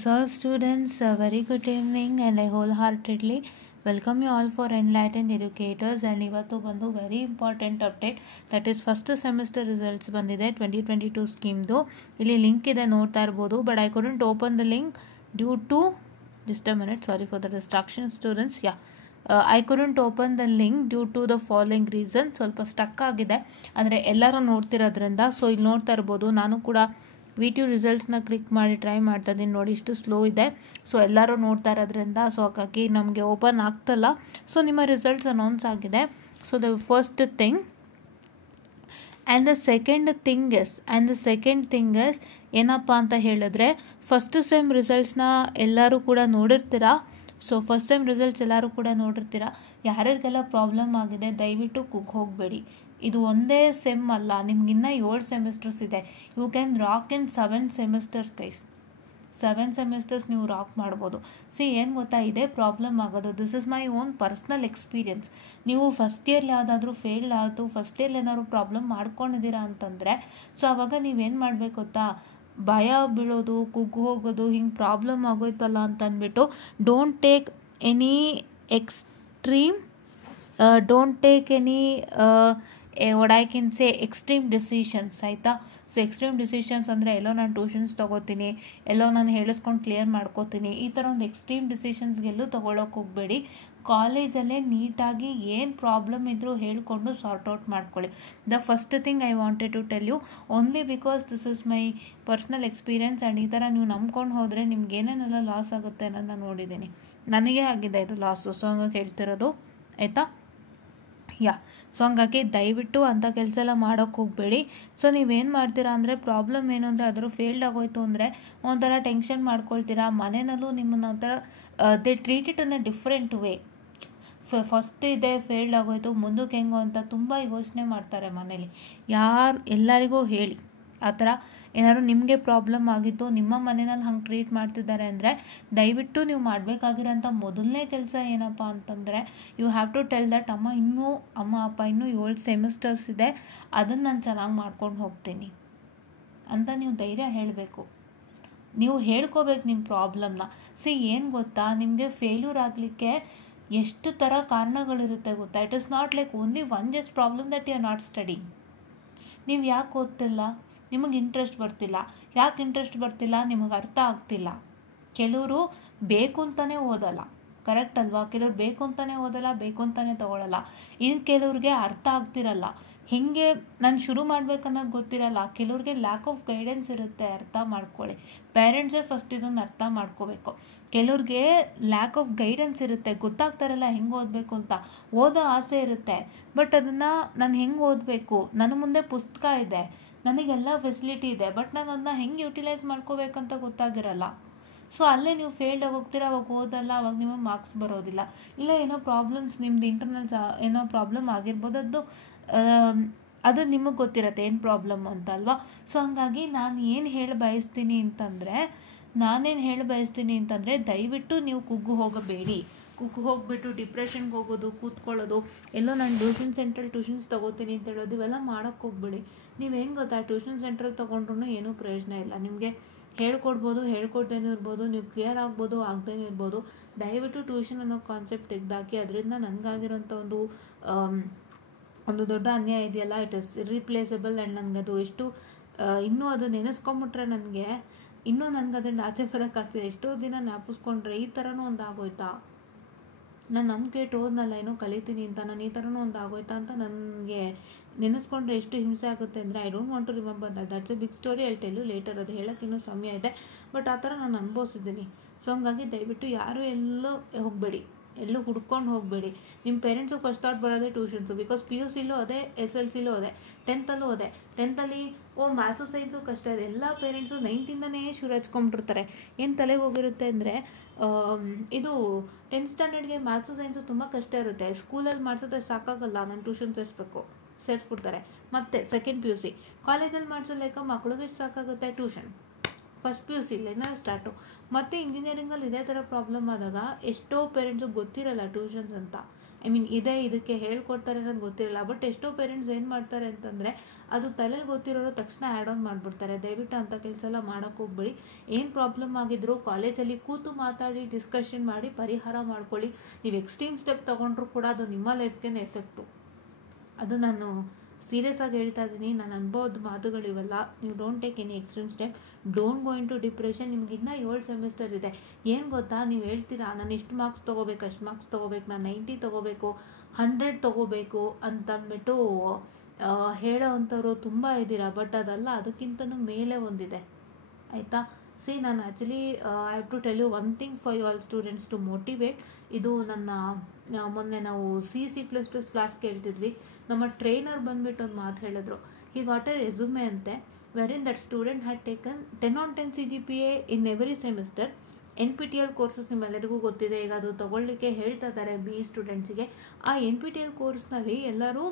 So students, a very good evening and I wholeheartedly welcome you all for Enlightened Educators and ಇವತ್ತು ಬಂದು very important update that is first semester results ಬಂದಿದೆ 2022 ಸ್ಕೀಮ್ದು. ಇಲ್ಲಿ link ಇದೆ ನೋಡ್ತಾ ಇರ್ಬೋದು, but I couldn't open the link due to just a minute, sorry for the distraction students. I couldn't open the link due to the following reason. ಸ್ವಲ್ಪ stuck ಆಗಿದೆ, ಅಂದರೆ ಎಲ್ಲರೂ ನೋಡ್ತಿರೋದ್ರಿಂದ. ಸೊ ಇಲ್ಲಿ ನೋಡ್ತಾ ಇರ್ಬೋದು, ನಾನು ಕೂಡ VTU ರಿಸಲ್ಟ್ಸ್ನ ಕ್ಲಿಕ್ ಮಾಡಿ ಟ್ರೈ ಮಾಡ್ತಾ ಇದ್ದೀನಿ. ನೋಡಿ ಇಷ್ಟು ಸ್ಲೋ ಇದೆ. ಸೊ ಎಲ್ಲರೂ ನೋಡ್ತಾ ಇರೋದ್ರಿಂದ ಸೊ ಹಾಗಾಗಿ ನಮಗೆ ಓಪನ್ ಆಗ್ತಲ್ಲ. ಸೊ ನಿಮ್ಮ ರಿಸಲ್ಟ್ಸ್ ಅನೌನ್ಸ್ ಆಗಿದೆ. So the first thing and the second thing is ಏನಪ್ಪ ಅಂತ ಹೇಳಿದ್ರೆ, ಫಸ್ಟ್ ಸೆಮ್ ರಿಸಲ್ಟ್ಸ್ನ ಎಲ್ಲರೂ ಕೂಡ ನೋಡಿರ್ತೀರಾ. ಸೊ ಫಸ್ಟ್ ಸೆಮ್ ರಿಸಲ್ಟ್ಸ್ ಎಲ್ಲರೂ ಕೂಡ ನೋಡಿರ್ತೀರಾ. ಯಾರ್ಯಾರಿಗೆಲ್ಲ ಪ್ರಾಬ್ಲಮ್ ಆಗಿದೆ ದಯವಿಟ್ಟು ಹೋಗಬೇಡಿ. ಇದು ಒಂದೇ ಸೆಮ್ ಅಲ್ಲ, ನಿಮ್ಗಿನ್ನ 7 ಸೆಮಿಸ್ಟರ್ಸ್ ಇದೆ. You can rock in 7 semesters guys. 7 semesters ನೀವು ರಾಕ್ ಮಾಡ್ಬೋದು. ಏನು ಗೊತ್ತಾ, ಇದೇ ಪ್ರಾಬ್ಲಮ್ ಆಗೋದು. This is my own personal experience. ನೀವು ಫಸ್ಟ್ ಇಯರ್ ಯಾವುದಾದ್ರೂ ಫೇಲ್ ಆಯಿತು, ಫಸ್ಟ್ ಇಯರ್ ಏನಾದ್ರು ಪ್ರಾಬ್ಲಮ್ ಮಾಡ್ಕೊಂಡಿದ್ದೀರಾ ಅಂತಂದರೆ, ಸೊ ಆವಾಗ ನೀವೇನು ಮಾಡಬೇಕು ಗೊತ್ತಾ, ಭಯ ಬೀಳೋದು, ಕುಗ್ಗು ಹೋಗೋದು, ಹಿಂಗೆ ಪ್ರಾಬ್ಲಮ್ ಆಗೋಯ್ತಲ್ಲ ಅಂತ ಅಂದ್ಬಿಟ್ಟು don't take any extreme decisions, ಆಯಿತಾ. ಸೊ ಎಕ್ಸ್ಟ್ರೀಮ್ ಡಿಸಿಷನ್ಸ್ ಅಂದರೆ ಎಲ್ಲೋ ನಾನು ಟ್ಯೂಷನ್ಸ್ ತೊಗೋತೀನಿ, ಎಲ್ಲೋ ನಾನು ಹೇಳಿಸ್ಕೊಂಡು ಕ್ಲಿಯರ್ ಮಾಡ್ಕೋತೀನಿ, ಈ ಥರ ಒಂದು ಎಕ್ಸ್ಟ್ರೀಮ್ ಡಿಸಿಷನ್ಸ್ಗೆಲ್ಲೂ ತೊಗೊಳಕ್ಕೆ ಹೋಗಬೇಡಿ. ಕಾಲೇಜಲ್ಲೇ ನೀಟಾಗಿ ಏನು ಪ್ರಾಬ್ಲಮ್ ಇದ್ದರೂ ಹೇಳ್ಕೊಂಡು ಸಾರ್ಟ್ ಔಟ್ ಮಾಡ್ಕೊಳ್ಳಿ. The first thing I wanted to tell you, only because this is my personal experience. And ಈ ಥರ ನೀವು ನಂಬ್ಕೊಂಡು ಹೋದರೆ ನಿಮ್ಗೆ ಏನೇನೆಲ್ಲ ಲಾಸ್ ಆಗುತ್ತೆ ಅನ್ನೋದು ನಾನು ನೋಡಿದ್ದೀನಿ. ನನಗೆ ಆಗಿದೆ ಇದು ಲಾಸು. ಸೊ ಹಂಗಾಗಿ ಹೇಳ್ತಿರೋದು, ಆಯಿತಾ. ಸೊ ಹಂಗಾಗಿ ದಯವಿಟ್ಟು ಅಂಥ ಕೆಲಸ ಎಲ್ಲ ಮಾಡೋಕ್ಕೆ ಹೋಗಬೇಡಿ. ಸೊ ನೀವೇನು ಮಾಡ್ತೀರಾ ಅಂದರೆ, ಪ್ರಾಬ್ಲಮ್ ಏನು ಅಂದರೆ ಅದ್ರ ಫೇಲ್ಡ್ ಆಗೋಯ್ತು ಅಂದರೆ ಒಂಥರ ಟೆನ್ಷನ್ ಮಾಡ್ಕೊಳ್ತೀರಾ. ಮನೆಯಲ್ಲೂ ನಿಮ್ಮನ್ನು ಒಂಥರ they treat it in a different way. First ಇದೆ ಫೇಲ್ಡ್ ಆಗೋಯ್ತು, ಮುಂದಕ್ಕೆ ಹೆಂಗೋ ಅಂತ ತುಂಬ ಯೋಚನೆ ಮಾಡ್ತಾರೆ ಮನೇಲಿ. ಎಲ್ಲರಿಗೂ ಹೇಳಿ, ಆ ಥರ ಏನಾದ್ರು ನಿಮಗೆ ಪ್ರಾಬ್ಲಮ್ ಆಗಿತ್ತು, ನಿಮ್ಮ ಮನೆಯಲ್ಲಿ ಹಂಗೆ ಟ್ರೀಟ್ ಮಾಡ್ತಿದ್ದಾರೆ ಅಂದರೆ ದಯವಿಟ್ಟು ನೀವು ಮಾಡಬೇಕಾಗಿರೋಂಥ ಮೊದಲನೇ ಕೆಲಸ ಏನಪ್ಪ ಅಂತಂದರೆ, you have to tell that ಅಮ್ಮ ಅಪ್ಪ ಇನ್ನೂ 7 ಸೆಮಿಸ್ಟರ್ಸ್ ಇದೆ, ಅದನ್ನು ನಾನು ಚೆನ್ನಾಗಿ ಮಾಡ್ಕೊಂಡು ಹೋಗ್ತೀನಿ ಅಂತ ನೀವು ಧೈರ್ಯ ಹೇಳಬೇಕು. ನೀವು ಹೇಳ್ಕೋಬೇಕು ನಿಮ್ಮ ಪ್ರಾಬ್ಲಮ್ನ. ಏನು ಗೊತ್ತಾ, ನಿಮಗೆ ಫೇಲ್ಯೂರ್ ಆಗಲಿಕ್ಕೆ ಎಷ್ಟು ಥರ ಕಾರಣಗಳಿರುತ್ತೆ ಗೊತ್ತಾ. It is not like only one just problem that you are not studying. ನೀವು ಯಾಕೆ ಓದ್ತಿಲ್ಲ, ನಿಮಗೆ ಇಂಟ್ರೆಸ್ಟ್ ಬರ್ತಿಲ್ಲ. ಯಾಕೆ ಇಂಟ್ರೆಸ್ಟ್ ಬರ್ತಿಲ್ಲ, ನಿಮಗೆ ಅರ್ಥ ಆಗ್ತಿಲ್ಲ. ಕೆಲವರು ಬೇಕು ಅಂತಲೇ ಓದಲ್ಲ, ಕರೆಕ್ಟ್ ಅಲ್ವಾ. ಕೆಲವ್ರು ಬೇಕು ಅಂತಲೇ ಓದಲ್ಲ, ಬೇಕು ಅಂತಲೇ ತೊಗೊಳಲ್ಲ. ಇನ್ನು ಕೆಲವ್ರಿಗೆ ಅರ್ಥ ಆಗ್ತಿರಲ್ಲ, ಹೇಗೆ ನಾನು ಶುರು ಮಾಡ್ಬೇಕನ್ನೋದು ಗೊತ್ತಿರಲ್ಲ. ಕೆಲವ್ರಿಗೆ ಲ್ಯಾಕ್ ಆಫ್ ಗೈಡೆನ್ಸ್ ಇರುತ್ತೆ, ಅರ್ಥ ಮಾಡ್ಕೊಳ್ಳಿ. ಪೇರೆಂಟ್ಸೇ ಫಸ್ಟ್ ಇದನ್ನು ಅರ್ಥ ಮಾಡ್ಕೋಬೇಕು. ಕೆಲವ್ರಿಗೆ ಲ್ಯಾಕ್ ಆಫ್ ಗೈಡೆನ್ಸ್ ಇರುತ್ತೆ, ಗೊತ್ತಾಗ್ತಾರಲ್ಲ ಹೆಂಗೆ ಓದಬೇಕು ಅಂತ. ಓದೋ ಆಸೆ ಇರುತ್ತೆ, ಬಟ್ ಅದನ್ನು ನಾನು ಹೆಂಗೆ ಓದಬೇಕು, ನನ್ನ ಮುಂದೆ ಪುಸ್ತಕ ಇದೆ, ನನಗೆಲ್ಲ ಫೆಸಿಲಿಟಿ ಇದೆ, ಬಟ್ ನಾನು ಅದನ್ನ ಹೆಂಗೆ ಯುಟಿಲೈಸ್ ಮಾಡ್ಕೋಬೇಕಂತ ಗೊತ್ತಾಗಿರಲ್ಲ. ಸೊ ಅಲ್ಲೇ ನೀವು ಫೇಲ್ಡ್ ಹೋಗ್ತೀರಾ, ಅವಾಗ ಓದಲ್ಲ, ಅವಾಗ ನಿಮಗೆ ಮಾರ್ಕ್ಸ್ ಬರೋದಿಲ್ಲ. ಇಲ್ಲ ಏನೋ ಪ್ರಾಬ್ಲಮ್ಸ್, ನಿಮ್ದು ಇಂಟರ್ನಲ್ಸ್ ಏನೋ ಪ್ರಾಬ್ಲಮ್ ಆಗಿರ್ಬೋದು, ಅದು ನಿಮಗೆ ಗೊತ್ತಿರತ್ತೆ ಏನು ಪ್ರಾಬ್ಲಮ್ ಅಂತ ಅಲ್ವಾ. ಸೊ ಹಂಗಾಗಿ ನಾನೇನು ಹೇಳಿ ಬಯಸ್ತೀನಿ ಅಂತಂದರೆ ದಯವಿಟ್ಟು ನೀವು ಕುಗ್ಗು ಹೋಗ್ಬಿಟ್ಟು ಡಿಪ್ರೆಷನ್ಗೆ ಹೋಗೋದು, ಕೂತ್ಕೊಳ್ಳೋದು, ಎಲ್ಲೋ ನಾನು ಟ್ಯೂಷನ್ಸ್ ತೊಗೋತೀನಿ ಅಂತ ಹೇಳೋದು, ಇವೆಲ್ಲ ಮಾಡೋಕ್ಕೆ ಹೋಗ್ಬೇಡಿ. ನೀವೇನು ಗೊತ್ತಾ, ಟ್ಯೂಷನ್ ಸೆಂಟ್ರಿಗೆ ತೊಗೊಂಡ್ರೂ ಏನೂ ಪ್ರಯೋಜನ ಇಲ್ಲ. ನಿಮಗೆ ಹೇಳ್ಕೊಡ್ದೇನೂ ಇರ್ಬೋದು, ನೀವು ಕ್ಲಿಯರ್ ಆಗ್ಬೋದು, ಆಗದೇನೂ ಇರ್ಬೋದು. ದಯವಿಟ್ಟು ಟ್ಯೂಷನ್ ಅನ್ನೋ ಕಾನ್ಸೆಪ್ಟ್ ತೆಗೆದಾಕಿ. ಅದರಿಂದ ನನಗಾಗಿರೋಂಥ ಒಂದು ದೊಡ್ಡ ಅನ್ಯಾಯ ಇದೆಯಲ್ಲ, ಇಟ್ ಇಸ್ ಇರ್ರಿಪ್ಲೇಸಬಲ್. ಆ್ಯಂಡ್ ನನಗದು ಎಷ್ಟು ಇನ್ನೂ ಅದು ನೆನೆಸ್ಕೊಂಬಿಟ್ರೆ ನನಗೆ ಅದನ್ನು ಆಚೆ ಬರೋಕ್ಕಾಗ್ತಿದೆ. ಎಷ್ಟೋ ದಿನ ಜ್ಞಾಪಿಸ್ಕೊಂಡ್ರೆ ಈ ಥರನೂ ಒಂದು ಆಗೋಯ್ತಾ, ನಾನು ನಂಬಿಕೆ ಇಟ್ಟೋದ್ನಲ್ಲ ಏನೋ ಕಲಿತೀನಿ ಅಂತ, ನಾನು ಈ ಥರನೂ ಒಂದು ಆಗೋಯ್ತಾ ಅಂತ ನನಗೆ ನೆನೆಸ್ಕೊಂಡ್ರೆ ಎಷ್ಟು ಹಿಂಸೆ ಆಗುತ್ತೆ ಅಂದರೆ, I don't want to remember that's a big story. I tell you later. ಅದು ಹೇಳೋಕ್ಕೆ ಇನ್ನೂ ಸಮಯ ಇದೆ, ಬಟ್ ಆ ಥರ ನಾನು ಅನುಭವಿಸಿದ್ದೀನಿ. ಸೊ ಹಂಗಾಗಿ ದಯವಿಟ್ಟು ಯಾರೂ ಎಲ್ಲೂ ಹುಡ್ಕೊಂಡು ಹೋಗಬೇಡಿ. ನಿಮ್ಮ ಪೇರೆಂಟ್ಸು ಫಸ್ಟ್ ಥಾಟ್ ಬರೋದೇ ಟ್ಯೂಷನ್ಸು. ಬಿಕಾಸ್ PUCಲೂ ಅದೇ, SLCಲೂ ಅದೇ, 10th ಅದೇ. 10th ಮ್ಯಾಥ್ಸು ಸೈನ್ಸು ಕಷ್ಟ ಇದೆ. ಎಲ್ಲ ಪೇರೆಂಟ್ಸು 9th ಶುರು ಹಚ್ಕೊಂಡ್ಬಿಟ್ಟಿರ್ತಾರೆ. ಏನು ತಲೆಗೆ ಹೋಗಿರುತ್ತೆ ಅಂದರೆ, ಇದು 10th ಸ್ಟ್ಯಾಂಡರ್ಡ್ಗೆ ಮ್ಯಾಥ್ಸು ಸೈನ್ಸು ತುಂಬ ಕಷ್ಟ ಇರುತ್ತೆ. ಸ್ಕೂಲಲ್ಲಿ ಮಾಡಿಸಿದ್ರೆ ಸಾಕಾಗಲ್ಲ, ನಾನು ಟ್ಯೂಷನ್ ಸೇರಿಸ್ಬಿಡ್ತಾರೆ. ಮತ್ತು ಸೆಕೆಂಡ್ PUC ಕಾಲೇಜಲ್ಲಿ ಮಾಡಿಸೋಲೇಕ ಮಕ್ಳಿಗೆ ಎಷ್ಟು ಸಾಕಾಗುತ್ತೆ, ಟ್ಯೂಷನ್. First PUCಲೇನ start. ಮತ್ತು ಇಂಜಿನಿಯರಿಂಗಲ್ಲಿ ಇದೇ ಥರ ಪ್ರಾಬ್ಲಮ್ ಆದಾಗ ಎಷ್ಟೋ ಪೇರೆಂಟ್ಸಿಗೆ ಗೊತ್ತಿರಲ್ಲ ಟ್ಯೂಷನ್ಸ್ ಅಂತ. ಐ ಮೀನ್ ಇದಕ್ಕೆ ಹೇಳ್ಕೊಡ್ತಾರೆ ಅನ್ನೋದು ಗೊತ್ತಿರಲ್ಲ. ಬಟ್ ಎಷ್ಟೋ ಪೇರೆಂಟ್ಸ್ ಏನು ಮಾಡ್ತಾರೆ ಅಂತಂದರೆ ಅದು ತಲೆಯಲ್ಲಿ ಗೊತ್ತಿರೋರು ತಕ್ಷಣ ಆ್ಯಡ್ ಆನ್ ಮಾಡಿಬಿಡ್ತಾರೆ. ದಯವಿಟ್ಟು ಅಂಥ ಕೆಲಸ ಎಲ್ಲ ಮಾಡೋಕ್ಕೆ ಹೋಗ್ಬೇಡಿ. ಏನು ಪ್ರಾಬ್ಲಮ್ ಆಗಿದ್ರು ಕಾಲೇಜಲ್ಲಿ ಕೂತು ಮಾತಾಡಿ ಡಿಸ್ಕಷನ್ ಮಾಡಿ ಪರಿಹಾರ ಮಾಡ್ಕೊಳ್ಳಿ. ನೀವು ಎಕ್ಸ್ಟ್ರೀಮ್ ಸ್ಟೆಪ್ ತೊಗೊಂಡ್ರು ಕೂಡ ಅದು ನಿಮ್ಮ ಲೈಫ್ಗೆ ಎಫೆಕ್ಟು. ಅದು ನಾನು ಸೀರಿಯಸ್ ಆಗಿ ಹೇಳ್ತಾ ಇದ್ದೀನಿ, ನನ್ನ ಅನುಭವದ ಮಾತುಗಳಿವೆಲ್ಲ. ನೀವು don't take any extreme step, don't go in to depression. ನಿಮ್ಗೆ ಇನ್ನೂ 7 ಸೆಮಿಸ್ಟರ್ ಇದೆ. ಏನು ಗೊತ್ತಾ, ನೀವು ಹೇಳ್ತೀರಾ ನಾನು ಇಷ್ಟು ಮಾರ್ಕ್ಸ್ ತೊಗೋಬೇಕು, ಅಷ್ಟು ಮಾರ್ಕ್ಸ್ ತೊಗೋಬೇಕು, ನಾನು 90 ತೊಗೋಬೇಕು, 100 ತೊಗೋಬೇಕು ಅಂತಂದ್ಬಿಟ್ಟು ಹೇಳೋ ಅಂಥವ್ರು ತುಂಬ ಇದ್ದೀರಾ. ಬಟ್ ಅದಲ್ಲ, ಅದಕ್ಕಿಂತನೂ ಮೇಲೆ ಒಂದಿದೆ ಆಯಿತಾ. ಸಿ, ನಾನು actually I have to tell you one thing for you all students to motivate. ಇದು ನನ್ನ ಮೊನ್ನೆ ನಾವು C++ ಕ್ಲಾಸ್ ಕೇಳ್ತಿದ್ವಿ. ನಮ್ಮ ಟ್ರೈನರ್ ಬಂದುಬಿಟ್ಟು ಒಂದು ಮಾತು ಹೇಳಿದ್ರು. ಹಿ ಗಾಟ್ ಎ ರೆಸ್ಯೂಮೆ ಅಂತೆ, wherein that student had taken 10 on 10 CGPA in every semester. NPTEL courses ನಿಮ್ಮೆಲ್ಲರಿಗೂ ಗೊತ್ತಿದೆ, ಈಗ ಅದು ತೊಗೊಳ್ಳಿಕ್ಕೆ ಹೇಳ್ತಾ ಇದ್ದಾರೆ BE ಸ್ಟೂಡೆಂಟ್ಸಿಗೆ. ಆ NPTEL ಕೋರ್ಸ್ನಲ್ಲಿ ಎಲ್ಲರೂ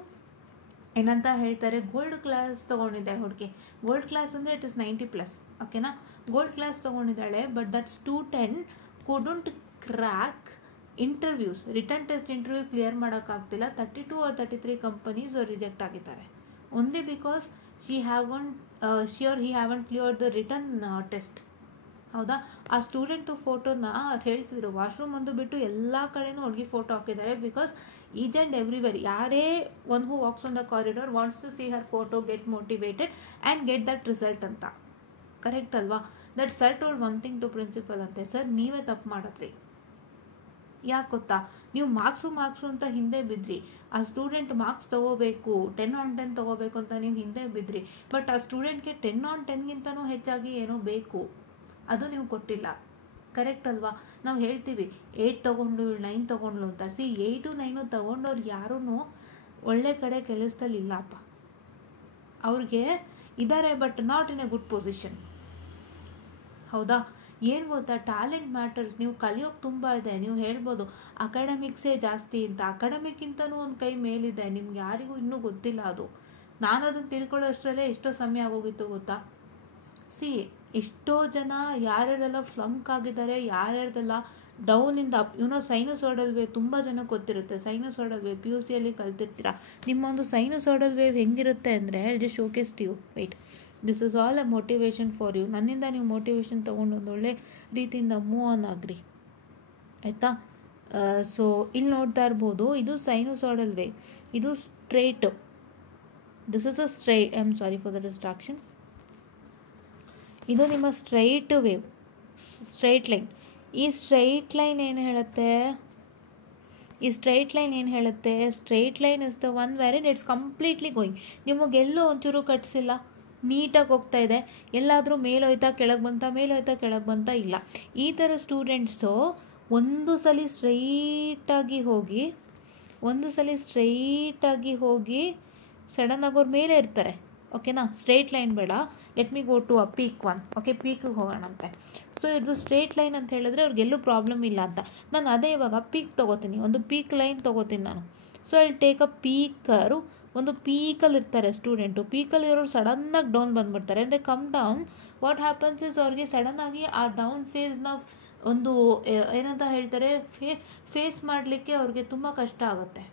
ಏನಂತ ಹೇಳ್ತಾರೆ, ಗೋಲ್ಡ್ ಕ್ಲಾಸ್ ತೊಗೊಂಡಿದ್ದೆ ಹುಡುಗಿ. ಗೋಲ್ಡ್ ಕ್ಲಾಸ್ ಅಂದರೆ ಇಟ್ ಇಸ್ 90+, ಓಕೆನಾ. ಗೋಲ್ಡ್ ಕ್ಲಾಸ್ ತೊಗೊಂಡಿದ್ದಾಳೆ. But that student couldn't crack interviews, written test interview clear ಮಾಡೋಕ್ಕಾಗ್ತಿಲ್ಲ. 32 or 33 ಕಂಪನೀಸ್ ರಿಜೆಕ್ಟ್ ಆಗಿದ್ದಾರೆ. Only because he haven't clear the written test. ಹೌದಾ. ಆ ಸ್ಟೂಡೆಂಟು ಫೋಟೋನ ಹೇಳ್ತಿದ್ರು, ವಾಶ್ರೂಮ್ ಒಂದು ಬಿಟ್ಟು ಎಲ್ಲ ಕಡೆನೂ ಹುಡುಗಿ ಫೋಟೋ ಹಾಕಿದ್ದಾರೆ. ಬಿಕಾಸ್ ಈಚ್ ಆ್ಯಂಡ್ ಎವ್ರಿವೇರ್, ಯಾರೇ one who walks on the corridor wants to see her photo, get motivated and get that result ಅಂತ. ಕರೆಕ್ಟ್ ಅಲ್ವಾ. That sir told one thing to principal ಅಂತೆ, ಸರ್ ನೀವೇ ತಪ್ಪು ಮಾಡಿದ್ರಿ. ಯಾಕೆ ಗೊತ್ತಾ, ನೀವು ಮಾರ್ಕ್ಸು ಅಂತ ಹಿಂದೆ ಬಿದ್ರಿ. ಆ ಸ್ಟೂಡೆಂಟ್ ಮಾರ್ಕ್ಸ್ ತೊಗೋಬೇಕು, 10 on 10 ತೊಗೋಬೇಕು ಅಂತ ನೀವು ಹಿಂದೆ ಬಿದ್ರಿ. ಬಟ್ ಆ ಸ್ಟೂಡೆಂಟ್ಗೆ 10 on 10ಗಿಂತನೂ ಹೆಚ್ಚಾಗಿ ಏನೋ ಬೇಕು, ಅದು ನೀವು ಕೊಟ್ಟಿಲ್ಲ. ಕರೆಕ್ಟ್ ಅಲ್ವಾ. ನಾವು ಹೇಳ್ತೀವಿ 8 ತೊಗೊಂಡು 9 ತೊಗೊಂಡ್ಲು ಅಂತ. ಸಿ, 8, 9 ತೊಗೊಂಡವ್ರು ಯಾರೂ ಒಳ್ಳೆ ಕಡೆ ಕೆಲಸದಲ್ಲಿ ಇಲ್ಲಪ್ಪ. ಅವ್ರಿಗೆ ಇದ್ದಾರೆ, but not in a good position. ಹೌದಾ. ಏನು ಗೊತ್ತಾ, ಟ್ಯಾಲೆಂಟ್ ಮ್ಯಾಟರ್ಸ್. ನೀವು ಕಲಿಯೋಕೆ ತುಂಬ ಇದೆ. ನೀವು ಹೇಳ್ಬೋದು ಅಕಾಡೆಮಿಕ್ಸೇ ಜಾಸ್ತಿ ಅಂತ. ಅಕಾಡೆಮಿಕ್ಕಿಂತನೂ ಒಂದು ಕೈ ಮೇಲಿದೆ, ನಿಮ್ಗೆ ಯಾರಿಗೂ ಇನ್ನೂ ಗೊತ್ತಿಲ್ಲ ಅದು. ನಾನು ಅದನ್ನು ತಿಳ್ಕೊಳ್ಳೋ ಅಷ್ಟರಲ್ಲೇ ಎಷ್ಟೋ ಸಮಯ ಆಗೋಗಿತ್ತು ಗೊತ್ತಾ. ಸಿ, ಎಷ್ಟೋ ಜನ ಯಾರ್ಯಾರೆಲ್ಲ ಫ್ಲಂಕ್ ಆಗಿದ್ದಾರೆ, ಯಾರ್ಯಾರ್ದೆಲ್ಲ ಡೌನಿಂದ ಅಪ್, ಸೈನುಸಾಯ್ಡಲ್ ವೇವ್ ತುಂಬ ಜನಕ್ಕೆ ಗೊತ್ತಿರುತ್ತೆ. ಸೈನುಸಾಯ್ಡಲ್ ವೇವ್ PUCಯಲ್ಲಿ ಕಲ್ತಿರ್ತೀರ. ನಿಮ್ಮೊಂದು ಸೈನುಸಾಯ್ಡಲ್ ವೇವ್ ಹೆಂಗಿರುತ್ತೆ ಅಂದರೆ, just showcase to you. Wait, this is all a motivation for you. ನನ್ನಿಂದ ನೀವು ಮೋಟಿವೇಶನ್ ತೊಗೊಂಡು ಒಂದು ಒಳ್ಳೆ ರೀತಿಯಿಂದ ಮೂವ್ ಆನ್ ಆಗ್ರಿ ಆಯಿತಾ. ಸೊ ಇಲ್ಲಿ ನೋಡ್ತಾ ಇರ್ಬೋದು, ಇದು ಸೈನುಸಾಯ್ಡಲ್ ವೇವ್, ಇದು straight. This is a straight, I am sorry for the distraction. ಇದು ನಿಮ್ಮ ಸ್ಟ್ರೈಟ್ ವೇವ್, ಸ್ಟ್ರೈಟ್ ಲೈನ್. ಈ ಸ್ಟ್ರೈಟ್ ಲೈನ್ ಏನು ಹೇಳುತ್ತೆ, straight line is the one where it's completely going. ನಿಮಗೆಲ್ಲೂ ಒಂಚೂರು ಕಟ್ಸಿಲ್ಲ, ನೀಟಾಗಿ ಹೋಗ್ತಾ ಇದೆ. ಎಲ್ಲಾದರೂ ಮೇಲೋಯ್ತಾ ಕೆಳಗೆ ಬಂತ ಇಲ್ಲ. ಈ ಥರ ಸ್ಟೂಡೆಂಟ್ಸು ಒಂದು ಸಲ ಸ್ಟ್ರೈಟಾಗಿ ಹೋಗಿ ಸಡನ್ನಾಗಿ ಅವ್ರ ಮೇಲೆ ಇರ್ತಾರೆ. ಓಕೆನಾ. ಸ್ಟ್ರೈಟ್ ಲೈನ್ ಬೇಡ, let me go to a peak one. Okay, ಪೀಕಿಗೆ ಹೋಗೋಣಂತೆ. ಸೊ ಇದು ಸ್ಟ್ರೈಟ್ ಲೈನ್ ಅಂತ ಹೇಳಿದ್ರೆ ಅವ್ರಿಗೆಲ್ಲೂ ಪ್ರಾಬ್ಲಮ್ ಇಲ್ಲ ಅಂತ. ನಾನು ಅದೇ ಇವಾಗ ಪೀಕ್ ತೊಗೋತೀನಿ, ಒಂದು ಪೀಕ್ ಲೈನ್ ತೊಗೋತೀನಿ ನಾನು. ಸೊ ಅಲ್ಲಿ ಟೇಕ್ ಅ ಪೀಕರು. ಒಂದು ಪೀಕಲ್ಲಿ ಇರ್ತಾರೆ ಸ್ಟೂಡೆಂಟು. ಪೀಕಲ್ಲಿ ಇರೋರು ಸಡನ್ನಾಗಿ ಡೌನ್ ಬಂದುಬಿಡ್ತಾರೆ. ಅಂದರೆ come down, what happens is ಅವ್ರಿಗೆ ಸಡನ್ನಾಗಿ ಆ ಡೌನ್ ಫೇಸ್ನ ಒಂದು ಏನಂತ ಹೇಳ್ತಾರೆ, ಫೇಸ್ ಮಾಡಲಿಕ್ಕೆ ಅವ್ರಿಗೆ ತುಂಬ ಕಷ್ಟ ಆಗುತ್ತೆ.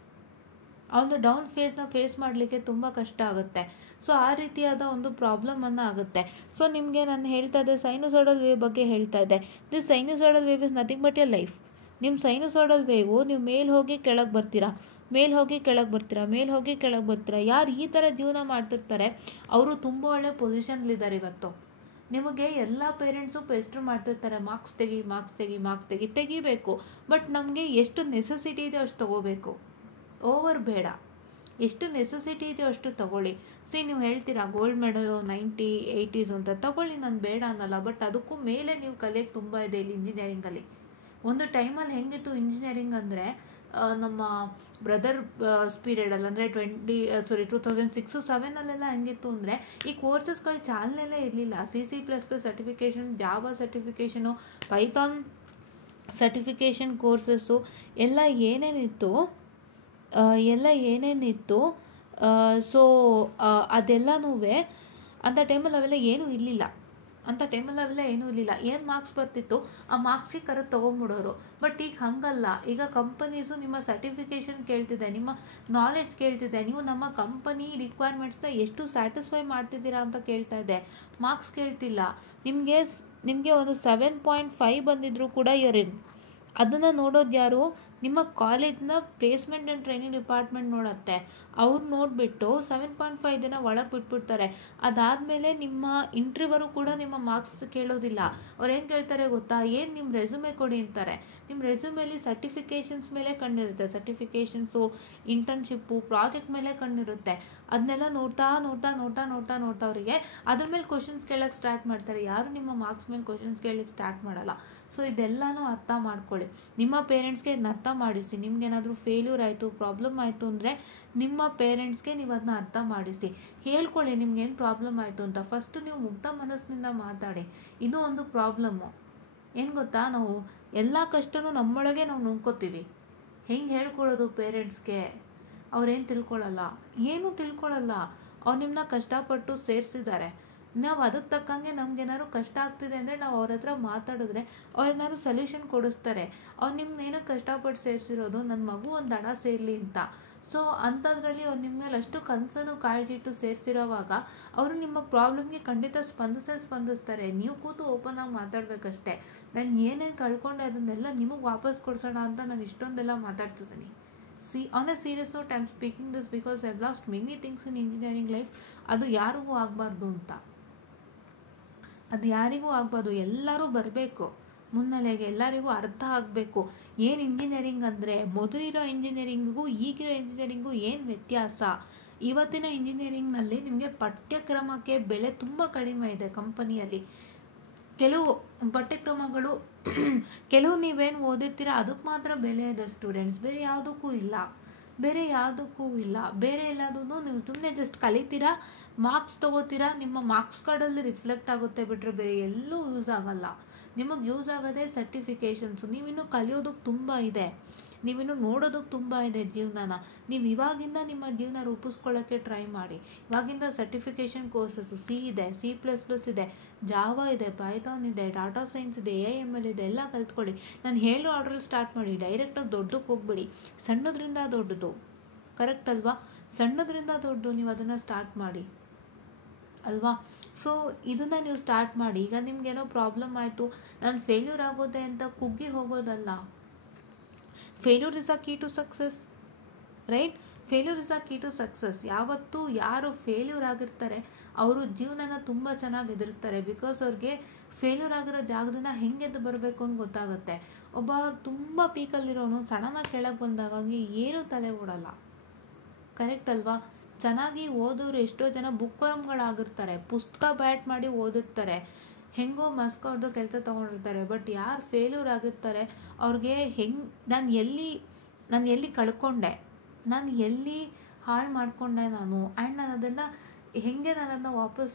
ಆ ಒಂದು ಡೌನ್ ಫೇಸ್ನ ಫೇಸ್ ಮಾಡಲಿಕ್ಕೆ ತುಂಬ ಕಷ್ಟ ಆಗುತ್ತೆ. ಸೊ ಆ ರೀತಿಯಾದ ಒಂದು ಪ್ರಾಬ್ಲಮನ್ನು ಆಗುತ್ತೆ. ಸೊ ನಿಮಗೆ ನಾನು ಹೇಳ್ತಾ ಇದ್ದೆ ಸೈನುಸಾಯ್ಡಲ್ ವೇವ್ ಬಗ್ಗೆ ಹೇಳ್ತಾ ಇದ್ದೆ. This sinusoidal wave is nothing but a life. ನಿಮ್ಮ ಸೈನುಸಾಯ್ಡಲ್ ವೇವು, ನೀವು ಮೇಲೆ ಹೋಗಿ ಕೆಳಗೆ ಬರ್ತೀರಾ. ಯಾರು ಈ ಥರ ಜೀವನ ಮಾಡ್ತಿರ್ತಾರೆ ಅವರು ತುಂಬ ಒಳ್ಳೆ ಪೊಸಿಷನ್ಲಿದ್ದಾರೆ ಇವತ್ತು. ನಿಮಗೆ ಎಲ್ಲ ಪೇರೆಂಟ್ಸು ಪೆಸ್ಟ್ರು ಮಾಡ್ತಿರ್ತಾರೆ, ಮಾರ್ಕ್ಸ್ ತೆಗಿ ತೆಗಿಬೇಕು. ಬಟ್ ನಮಗೆ ಎಷ್ಟು ನೆಸೆಸಿಟಿ ಇದೆ ಅಷ್ಟು ತೊಗೋಬೇಕು, ಓವರ್ ಬೇಡ. ಎಷ್ಟು ನೆಸೆಸಿಟಿ ಇದೆಯೋ ಅಷ್ಟು ತೊಗೊಳ್ಳಿ. ಸಿ, ನೀವು ಹೇಳ್ತೀರಾ ಗೋಲ್ಡ್ ಮೆಡಲು 90, 80s ಅಂತ ತೊಗೊಳ್ಳಿ, ನಾನು ಬೇಡ ಅನ್ನಲ್ಲ. ಬಟ್ ಅದಕ್ಕೂ ಮೇಲೆ ನೀವು ಕಲಿಯೋಕ್ಕೆ ತುಂಬ ಇದೆ ಇಲ್ಲಿ ಇಂಜಿನಿಯರಿಂಗಲ್ಲಿ. ಒಂದು ಟೈಮಲ್ಲಿ ಹೆಂಗಿತ್ತು ಇಂಜಿನಿಯರಿಂಗ್ ಅಂದರೆ, ನಮ್ಮ ಬ್ರದರ್ ಪೀರಿಯಡಲ್ಲಿ ಅಂದರೆ 2006-07 ಹೆಂಗಿತ್ತು ಅಂದರೆ, ಈ ಕೋರ್ಸಸ್ಗಳು ಚಾಲನೆಯಲ್ಲೇ ಇರಲಿಲ್ಲ. C++ certification, Java certification, Python certification courses ಎಲ್ಲ ಏನೇನಿತ್ತು. ಸೊ ಅದೆಲ್ಲನೂ ಅಂಥ ಟೈಮಲ್ಲಿ ಅವೆಲ್ಲ ಏನೂ ಇರಲಿಲ್ಲ. ಅಂಥ ಟೈಮಲ್ಲಿ ಅವೆಲ್ಲ ಏನೂ ಇರಲಿಲ್ಲ. ಏನು ಮಾರ್ಕ್ಸ್ ಬರ್ತಿತ್ತು ಆ ಮಾರ್ಕ್ಸ್ಗೆ ಕರೆಕ್ಟ್ ತೊಗೊಂಬಿಡೋರು. ಬಟ್ ಈಗ ಹಾಗಲ್ಲ. ಈಗ ಕಂಪನೀಸು ನಿಮ್ಮ ಸರ್ಟಿಫಿಕೇಷನ್ ಕೇಳ್ತಿದೆ, ನಿಮ್ಮ ನಾಲೆಡ್ಜ್ ಕೇಳ್ತಿದೆ, ನೀವು ನಮ್ಮ ಕಂಪನಿ ರಿಕ್ವೈರ್ಮೆಂಟ್ಸ್ನ ಎಷ್ಟು ಸ್ಯಾಟಿಸ್ಫೈ ಮಾಡ್ತಿದ್ದೀರಾ ಅಂತ ಕೇಳ್ತಾ ಇದೆ, ಮಾರ್ಕ್ಸ್ ಕೇಳ್ತಿಲ್ಲ. ನಿಮಗೆ ಒಂದು 7.5 ಬಂದಿದ್ರು ಕೂಡ ಇನ್ ಅದನ್ನು ನೋಡೋದು ಯಾರು? ನಿಮ್ಮ ಕಾಲೇಜ್ನ ಪ್ಲೇಸ್ಮೆಂಟ್ ಆ್ಯಂಡ್ ಟ್ರೈನಿಂಗ್ ಡಿಪಾರ್ಟ್ಮೆಂಟ್ ನೋಡುತ್ತೆ. ಅವ್ರು ನೋಡಿಬಿಟ್ಟು 7.5 ದಿನ ಒಳಗೆ ಬಿಟ್ಬಿಡ್ತಾರೆ. ಅದಾದಮೇಲೆ ನಿಮ್ಮ ಇಂಟರ್ವ್ಯೂವರು ಕೂಡ ನಿಮ್ಮ ಮಾರ್ಕ್ಸ್ ಕೇಳೋದಿಲ್ಲ. ಅವ್ರು ಏನು ಕೇಳ್ತಾರೆ ಗೊತ್ತಾ? ಏನು ನಿಮ್ಮ ರೆಸ್ಯೂಮೆ ಕೊಡಿ ಅಂತಾರೆ. ನಿಮ್ಮ ರೆಸ್ಯೂಮೇಲಿ ಸರ್ಟಿಫಿಕೇಷನ್ಸ್ ಮೇಲೆ ಕಣ್ಣಿರುತ್ತೆ, ಸರ್ಟಿಫಿಕೇಷನ್ಸು, ಇಂಟರ್ನ್ಶಿಪ್ಪು, ಪ್ರಾಜೆಕ್ಟ್ ಮೇಲೆ ಕಣ್ಣಿರುತ್ತೆ. ಅದನ್ನೆಲ್ಲ ನೋಡ್ತಾ ಅವರಿಗೆ ಅದ್ರ ಮೇಲೆ ಕ್ವಶನ್ಸ್ ಕೇಳೋಕ್ಕೆ ಸ್ಟಾರ್ಟ್ ಮಾಡ್ತಾರೆ. ಯಾರು ನಿಮ್ಮ ಮಾರ್ಕ್ಸ್ ಮೇಲೆ ಕ್ವಶನ್ಸ್ ಕೇಳಲಿಕ್ಕೆ ಸ್ಟಾರ್ಟ್ ಮಾಡಲ್ಲ. ಸೊ ಇದೆಲ್ಲನೂ ಅರ್ಥ ಮಾಡ್ಕೊಳ್ಳಿ. ನಿಮ್ಮ ಪೇರೆಂಟ್ಸ್ಗೆ ಇದನ್ನ ಅರ್ಥ ಮಾಡಿಸಿ. ನಿಮ್ಗೇನಾದರೂ ಫೇಲ್ಯೂರ್ ಆಯಿತು, ಪ್ರಾಬ್ಲಮ್ ಆಯಿತು ಅಂದರೆ ನಿಮ್ಮ ಪೇರೆಂಟ್ಸ್ಗೆ ನೀವು ಅದನ್ನ ಅರ್ಥ ಮಾಡಿಸಿ. ಹೇಳ್ಕೊಳ್ಳಿ ನಿಮ್ಗೇನು ಪ್ರಾಬ್ಲಮ್ ಆಯಿತು ಅಂತ. ಫಸ್ಟು ನೀವು ಮುಗ್ಧ ಮನಸ್ಸಿನಿಂದ ಮಾತಾಡಿ. ಇದು ಒಂದು ಪ್ರಾಬ್ಲಮ್ಮು. ಏನು ಗೊತ್ತಾ, ನಾವು ಎಲ್ಲ ಕಷ್ಟನೂ ನಮ್ಮೊಳಗೆ ನಾವು ನುಂಗ್ಕೋತೀವಿ. ಹೆಂಗೆ ಹೇಳ್ಕೊಳ್ಳೋದು ಪೇರೆಂಟ್ಸ್ಗೆ? ಅವ್ರೇನು ತಿಳ್ಕೊಳ್ಳಲ್ಲ, ಏನೂ ತಿಳ್ಕೊಳ್ಳಲ್ಲ. ಅವ್ರು ನಿಮ್ಮನ್ನ ಕಷ್ಟಪಟ್ಟು ಸೇರಿಸಿದ್ದಾರೆ. ನಾವು ಅದಕ್ಕೆ ತಕ್ಕಂಗೆ ನಮ್ಗೇನಾದ್ರು ಕಷ್ಟ ಆಗ್ತಿದೆ ಅಂದರೆ ನಾವು ಅವ್ರ ಹತ್ರ ಮಾತಾಡಿದ್ರೆ ಅವ್ರೇನಾದ್ರು ಸೊಲ್ಯೂಷನ್ ಕೊಡಿಸ್ತಾರೆ. ಅವ್ರು ನಿಮ್ಮನ್ನ ಏನೋ ಕಷ್ಟಪಟ್ಟು ಸೇರಿಸಿರೋದು ನನ್ನ ಮಗು ಒಂದು ಹಣ ಸೇರಲಿ ಅಂತ. ಸೊ ಅಂಥದ್ರಲ್ಲಿ ಅವ್ರು ನಿಮ್ಮ ಮೇಲೆ ಅಷ್ಟು ಕನಸನ್ನು ಕಾಳಜಿ ಇಟ್ಟು ಸೇರಿಸಿರೋವಾಗ ಅವರು ನಿಮ್ಮ ಪ್ರಾಬ್ಲಮ್ಗೆ ಖಂಡಿತ ಸ್ಪಂದಿಸ್ತಾರೆ. ನೀವು ಕೂತು ಓಪನ್ ಆಗಿ ಮಾತಾಡಬೇಕಷ್ಟೆ. ನಾನು ಏನೇನು ಕಳ್ಕೊಂಡೆ ಅದನ್ನೆಲ್ಲ ನಿಮಗೆ ವಾಪಸ್ ಕೊಡ್ಸೋಣ ಅಂತ ನಾನು ಇಷ್ಟೊಂದೆಲ್ಲ ಮಾತಾಡ್ತಿದ್ದೀನಿ. On a serious note I am speaking this because I lost many things in engineering life. ಅದು ಯಾರಿಗೂ ಆಗಬಾರ್ದು ಅಂತ. ಅದು ಯಾರಿಗೂ ಆಗಬಾರ್ದು. ಎಲ್ಲರೂ ಬರಬೇಕು ಮುನ್ನೆಲೆಗೆ, ಎಲ್ಲರಿಗೂ ಅರ್ಥ ಆಗಬೇಕು ಏನು ಇಂಜಿನಿಯರಿಂಗ್ ಅಂದರೆ. ಮೊದಲಿರೋ ಇಂಜಿನಿಯರಿಂಗಿಗೂ ಈಗಿರೋ ಇಂಜಿನಿಯರಿಂಗೂ ಏನು ವ್ಯತ್ಯಾಸ. ಇವತ್ತಿನ ಇಂಜಿನಿಯರಿಂಗ್ನಲ್ಲಿ ನಿಮಗೆ ಪಠ್ಯಕ್ರಮಕ್ಕೆ ಬೆಲೆ ತುಂಬ ಕಡಿಮೆ ಇದೆ ಕಂಪನಿಯಲ್ಲಿ. ಕೆಲವು ಪಠ್ಯಕ್ರಮಗಳು ಕೆಲವು ನೀವೇನು ಓದಿರ್ತೀರ ಅದಕ್ಕೆ ಮಾತ್ರ ಬೆಲೆ ಇದೆ ಸ್ಟೂಡೆಂಟ್ಸ್, ಬೇರೆ ಯಾವುದಕ್ಕೂ ಇಲ್ಲ. ಬೇರೆ ಎಲ್ಲದೂ ನೀವು ಸುಮ್ಮನೆ ಜಸ್ಟ್ ಕಲಿತೀರಾ, ಮಾರ್ಕ್ಸ್ ತೊಗೋತೀರಾ, ನಿಮ್ಮ ಮಾರ್ಕ್ಸ್ ಕಾರ್ಡಲ್ಲಿ ರಿಫ್ಲೆಕ್ಟ್ ಆಗುತ್ತೆ ಬಿಟ್ಟರೆ ಬೇರೆ ಎಲ್ಲೂ ಯೂಸ್ ಆಗಲ್ಲ. ನಿಮಗೆ ಯೂಸ್ ಆಗೋದೇ ಸರ್ಟಿಫಿಕೇಷನ್ಸು. ನೀವಿನ್ನೂ ಕಲಿಯೋದಕ್ಕೆ ತುಂಬ ಇದೆ, ನೀವಿನ್ನೂ ನೋಡೋದಕ್ಕೆ ತುಂಬ ಇದೆ ಜೀವನನ. ನೀವು ಇವಾಗಿಂದ ನಿಮ್ಮ ಜೀವನ ರೂಪಿಸ್ಕೊಳ್ಳೋಕ್ಕೆ ಟ್ರೈ ಮಾಡಿ. ಇವಾಗಿಂದ ಸರ್ಟಿಫಿಕೇಷನ್ ಕೋರ್ಸಸ್ಸು ಸಿ ಇದೆ, C++ ಇದೆ, ಜಾವಾ ಇದೆ, ಪೈಥಾನ್ ಇದೆ, ಡಾಟಾ ಸೈನ್ಸ್ ಇದೆ, AML ಇದೆ, ಎಲ್ಲ ಕಲ್ತ್ಕೊಳ್ಳಿ. ನಾನು ಹೇಳೋ ಆರ್ಡ್ರಲ್ಲಿ ಸ್ಟಾರ್ಟ್ ಮಾಡಿ. ಡೈರೆಕ್ಟಾಗಿ ದೊಡ್ಡಕ್ಕೆ ಹೋಗ್ಬಿಡಿ. ಸಣ್ಣದ್ರಿಂದ ದೊಡ್ಡದು, ಕರೆಕ್ಟ್ ಅಲ್ವಾ? ಸಣ್ಣದ್ರಿಂದ ದೊಡ್ಡದು ನೀವು ಅದನ್ನು ಸ್ಟಾರ್ಟ್ ಮಾಡಿ ಅಲ್ವಾ? ಸೊ ಇದನ್ನು ನೀವು ಸ್ಟಾರ್ಟ್ ಮಾಡಿ. ಈಗ ನಿಮ್ಗೇನೋ ಪ್ರಾಬ್ಲಮ್ ಆಯಿತು, ನಾನು ಫೇಲ್ಯೂರ್ ಆಗೋದೆ ಅಂತ ಕುಗ್ಗಿ ಹೋಗೋದಲ್ಲ. Failure is a key to success, right? Failure is a key to success. ಯಾವತ್ತೂ ಯಾರು ಫೇಲ್ಯೂರ್ ಆಗಿರ್ತಾರೆ ಅವರು ಜೀವನನ ತುಂಬ ಚೆನ್ನಾಗಿ ಎದುರಿಸ್ತಾರೆ. ಬಿಕಾಸ್ ಅವ್ರಿಗೆ ಫೇಲ್ಯೂರ್ ಆಗಿರೋ ಜಾಗದಿಂದ ಹೆಂಗೆದ್ದು ಬರಬೇಕು ಅಂತ ಗೊತ್ತಾಗುತ್ತೆ. ಒಬ್ಬ ತುಂಬ ಪೀಕಲ್ಲಿರೋನು ಸಡನ್ನಾಗಿ ಕೆಳಗೆ ಬಂದಾಗ ಅವನಿಗೆ ಏನೂ ತಲೆ ಓಡಲ್ಲ, ಕರೆಕ್ಟ್ ಅಲ್ವಾ? ಚೆನ್ನಾಗಿ ಓದೋರು ಎಷ್ಟೋ ಜನ ಬುಕ್ವರ್ಮ್ಗಳಾಗಿರ್ತಾರೆ, ಪುಸ್ತಕ ಬ್ಯಾಟ್ ಮಾಡಿ ಓದಿರ್ತಾರೆ, ಹೆಂಗೋ ಮಸ್ಕೊಡ್ದು ಕೆಲಸ ತೊಗೊಂಡಿರ್ತಾರೆ. ಬಟ್ ಯಾರು ಫೇಲ್ಯೂರ್ ಆಗಿರ್ತಾರೆ ಅವ್ರಿಗೆ ನಾನು ಎಲ್ಲಿ ಕಳ್ಕೊಂಡೆ, ನಾನು ಎಲ್ಲಿ ಹಾಳು ಮಾಡಿಕೊಂಡೆ ಆ್ಯಂಡ್ ನಾನು ಅದನ್ನು ನಾನು ವಾಪಸ್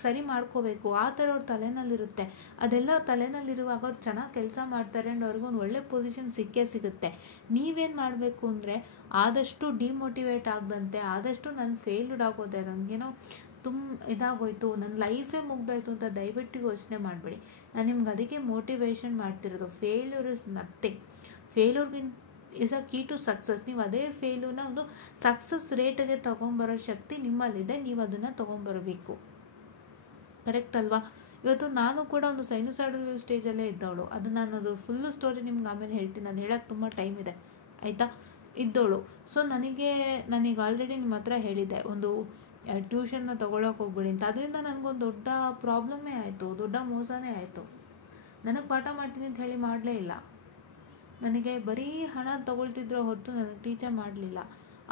ಸರಿ ಮಾಡ್ಕೋಬೇಕು, ಆ ಥರ ಅವ್ರ ತಲೆನಲ್ಲಿರುತ್ತೆ. ಅದೆಲ್ಲ ತಲೆನಲ್ಲಿರುವಾಗ ಅವ್ರು ಚೆನ್ನಾಗಿ ಕೆಲಸ ಮಾಡ್ತಾರೆ ಆ್ಯಂಡ್ ಅವ್ರಿಗೊಂದು ಒಳ್ಳೆ ಪೊಸಿಷನ್ ಸಿಗುತ್ತೆ. ನೀವೇನು ಮಾಡಬೇಕು ಅಂದರೆ ಆದಷ್ಟು ಡಿಮೋಟಿವೇಟ್ ಆಗದಂತೆ, ಆದಷ್ಟು ನಾನು ಫೇಲ್ಯೂರ್ಡ್ ಆಗೋದೆ, ನನಗೇನೋ ಇದಾಗೋಯ್ತು, ನನ್ನ ಲೈಫೇ ಮುಗ್ದೋಯ್ತು ಅಂತ ದಯವಿಟ್ಟು ಯೋಚನೆ ಮಾಡಬೇಡಿ. ನಾನು ನಿಮ್ಗೆ ಅದಕ್ಕೆ ಮೋಟಿವೇಶನ್ ಮಾಡ್ತಿರೋದು. Failure is nothing. ಫೇಲ್ಯೂರ್ಗಿಂತ is a key to success. ನೀವು ಅದೇ ಫೇಲ್ಯೂರ್ನ ಒಂದು ಸಕ್ಸಸ್ ರೇಟ್ಗೆ ತೊಗೊಂಬರೋ ಶಕ್ತಿ ನಿಮ್ಮಲ್ಲಿದೆ. ನೀವು ಅದನ್ನು ತೊಗೊಂಬರಬೇಕು, ಕರೆಕ್ಟ್ ಅಲ್ವಾ? ಇವತ್ತು ನಾನು ಕೂಡ ಒಂದು ಸೈನುಸೈಡಲ್ ಸ್ಟೇಜಲ್ಲೇ ಇದ್ದವಳು. ಅದು ನಾನು ಫುಲ್ಲು ಸ್ಟೋರಿ ನಿಮ್ಗೆ ಆಮೇಲೆ ಹೇಳ್ತೀನಿ, ನಾನು ಹೇಳೋಕ್ಕೆ ತುಂಬ ಟೈಮ್ ಇದೆ, ಆಯಿತಾ? ಇದ್ದವಳು. ಸೊ ನನಗೆ ಆಲ್ರೆಡಿ ನಿಮ್ಮ ಹತ್ರ ಹೇಳಿದ್ದೆ, ಒಂದು ಟ್ಯೂಷನ್ನ ತೊಗೊಳಕ್ಕೆ ಹೋಗ್ಬಿಡಿ ಅಂತ. ಅದರಿಂದ ನನಗೊಂದು ದೊಡ್ಡ ಪ್ರಾಬ್ಲಮ್ಮೇ ಆಯಿತು, ದೊಡ್ಡ ಮೋಸನೇ ಆಯಿತು. ನನಗೆ ಪಾಠ ಮಾಡ್ತೀನಿ ಅಂತ ಹೇಳಿ ಮಾಡಲೇ ಇಲ್ಲ. ನನಗೆ ಬರೀ ಹಣ ತೊಗೊಳ್ತಿದ್ರೋ ಹೊರತು ನನಗೆ ಟೀಚರ್ ಮಾಡಲಿಲ್ಲ.